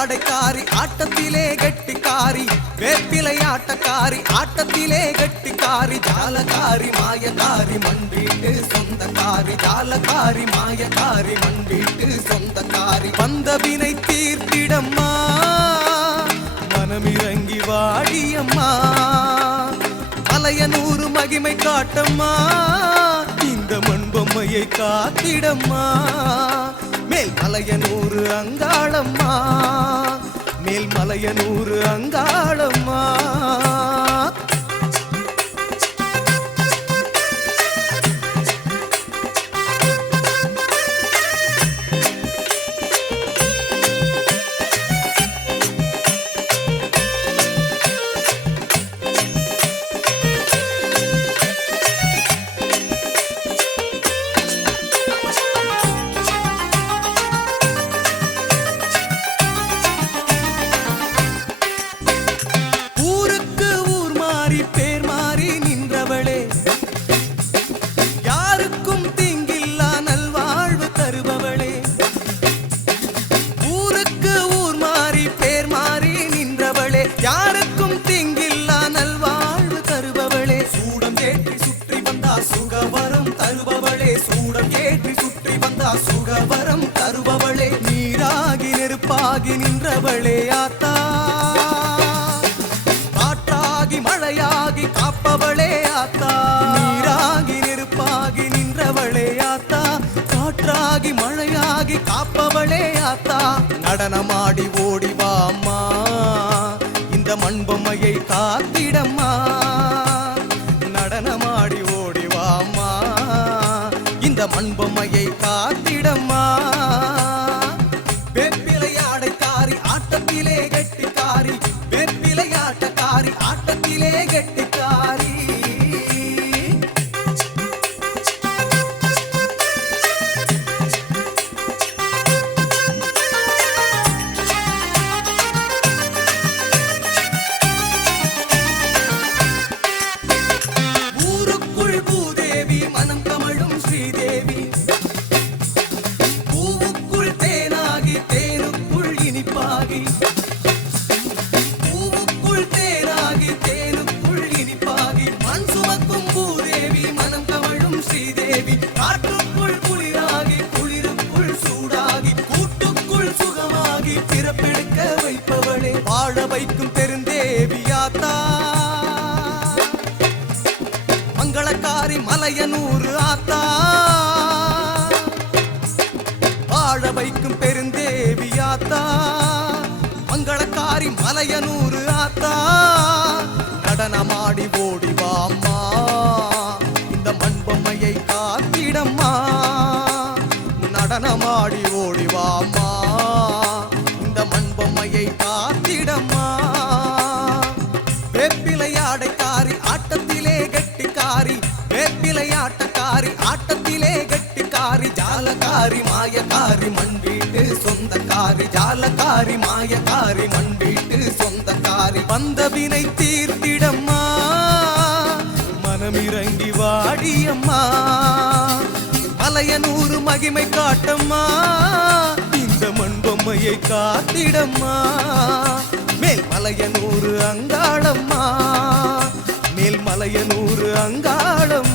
ஆடைக்காரி ஆட்டத்திலே கெட்டிக்காரி வேப்பிலை ஆட்டக்காரி ஆட்டத்திலே கெட்டிக்காரி ஜாலக்காரி மாயக்காரி மண்வீட்டு சொந்தக்காரி ஜாலக்காரி மாயக்காரி மண்வீட்டு சொந்தக்காரி வந்தவினை தீர்த்திடம்மா மனமிறங்கி வாடியம்மா மலையனூறு மகிமை காட்டம்மா இந்த மண்பொம்மையை காத்திடம்மா மேல் மலையனூறு அங்காளம்மா மேல் மலையனூறு அங்காளம்மா யாருக்கும் தீங்கில்லா நல்வாழ்வு தருபவளே சூடம் ஏற்றி சுற்றி வந்தா சுகவரம் தருபவளே சூடம் ஏற்றி சுற்றி வந்தா சுகவரம் தருபவளே நீராகி நெருப்பாகி நின்றவளே ஆத்தா காற்றாகி மழையாகி காப்பவளே ஆத்தா நீராகி நெருப்பாகி நின்றவளே ஆத்தா காற்றாகி மழையாகி காப்பவளே ஆத்தா நடனமாடி ஓடிவா அம்மா இந்த மண்பொம்மையை காத்திடம்மா நடனமாடி ஓடிவாம்மா இந்த மண்பொம்மையை காத்திடம்மா வேப்பிலை ஆடைக்காரி ஆட்டத்திலே கெட்டிக்காரி வேப்பிலை ஆட்டக்காரி ஆட்டத்திலே கெட்டிக்காரி பூவுக்குள் தேனாகி தேனுக்குள் இனிப்பாகி மண் சுமக்கும் பூதேவி மனம் கமழும் ஸ்ரீதேவி காற்றுக்குள் குளிராகி குளிருக்குள் சூடாகி கூட்டுக்குள் சுகமாகி பிறப்பெடுக்க வைப்பவளே வாழ வைக்கும் பெருந்தேவியாத்தா மங்களக்காரி மலையனூறு ஆத்தா வாழ வைக்கும் பெருந்தேவியாத்தா மங்களக்காரி மலையனூறு ஆத்தா நடனமாடி ஓடிவாம்மா இந்த மண்பொம்மையை காத்திடம்மா நடனமாடி ஓடிவாம்மா இந்த மண்பொம்மையை காத்திடம்மா வேப்பிலை ஆடைக்காரி ஆட்டத்திலே கெட்டிக்காரி வேப்பிலை ஆட்டக்காரி ஆட்டத்திலே கெட்டிக்காரி ஜாலக்காரி மாயக்காரி மண்வீட்டு சொந்தக்காரி ஜாலக்காரி மாயக்காரி மண்வீட்டு சொந்தக்காரி வந்தவினை தீர்த்திடம்மா மனமிறங்கி வாடியம்மா மலையனூறு மகிமை காட்டம்மா இந்த மண்பொம்மையை காத்திடம்மா மேல் மலையனூறு அங்காளம்மா மேல் மலையனூறு அங்காளம்மா